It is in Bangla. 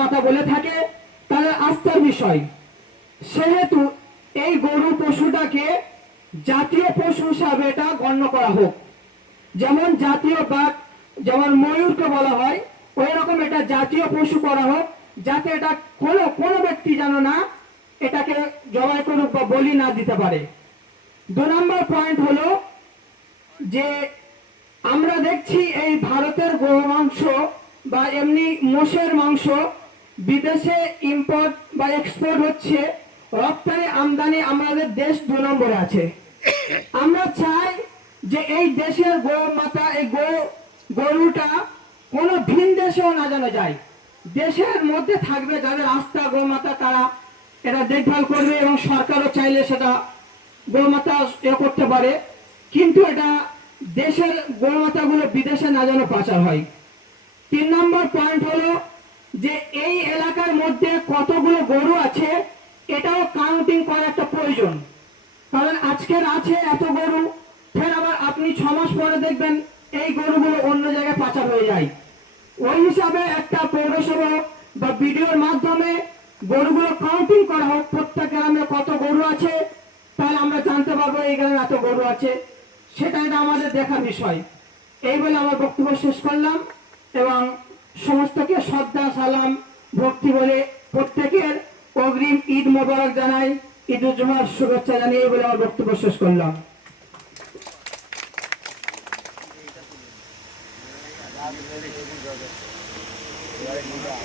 মাতা বলে থাকে, তাদের আস্থার বিষয়। সেহেতু এই গরু পশুটাকে জাতীয় পশু হিসাবে এটা গণ্য করা হোক। যেমন জাতীয় বাঘ, যেমন ময়ূরকে বলা হয়, ওই রকম এটা জাতীয় পশু করা হোক, যাতে এটা কোনো ব্যক্তি যেন না এটাকে জবাই করুক বা বলি না দিতে পারে। 2 নম্বর পয়েন্ট হলো যে আমরা দেখছি এই ভারতের গো মাংস বা এমনি মোষের মাংস বিদেশে ইম্পোর্ট বা এক্সপোর্ট হচ্ছে, রপ্তানি আমদানি আমাদের দেশ 2 নম্বরে আছে। আমরা চাই যে এই দেশের গো মাতা, এই গরুটা কোনো ভিন দেশেও না জানা যায়, দেশের মধ্যে থাকবে। যাদের আস্থা গোমাতা তারা এটা দেখভাল করবে এবং সরকারও চাইলে সেটা গোমাতা করতে পারে, কিন্তু এটা দেশের গোমাতাগুলো বিদেশে না যেন পাচার হয়। 3 নম্বর পয়েন্ট হলো যে এই এলাকার মধ্যে কতগুলো গরু আছে এটাও কাউন্টিং করা একটা প্রয়োজন। কারণ আজকের আছে এত গরু, ফের আবার আপনি 6 মাস পরে দেখবেন এই গরুগুলো অন্য জায়গায় পাচার হয়ে যায়। ওই হিসাবে একটা পৌরসভা বা ভিডিওর মাধ্যমে গরুগুলো কাউন্টিং করা হোক, প্রত্যেক গ্রামে কত গরু আছে, তাহলে আমরা জানতে পারবো এই গ্রামে এত গরু আছে। সেটা এটা আমাদের দেখার বিষয়। এই বলে আমার বক্তব্য শেষ করলাম এবং সমস্তকে শ্রদ্ধা, সালাম, ভক্তি বলে প্রত্যেকের অগ্রিম ঈদ মোবারক জানাই, ঈদ উল জুমার শুভেচ্ছা জানিয়ে এই বলে আমার বক্তব্য শেষ করলাম। Right.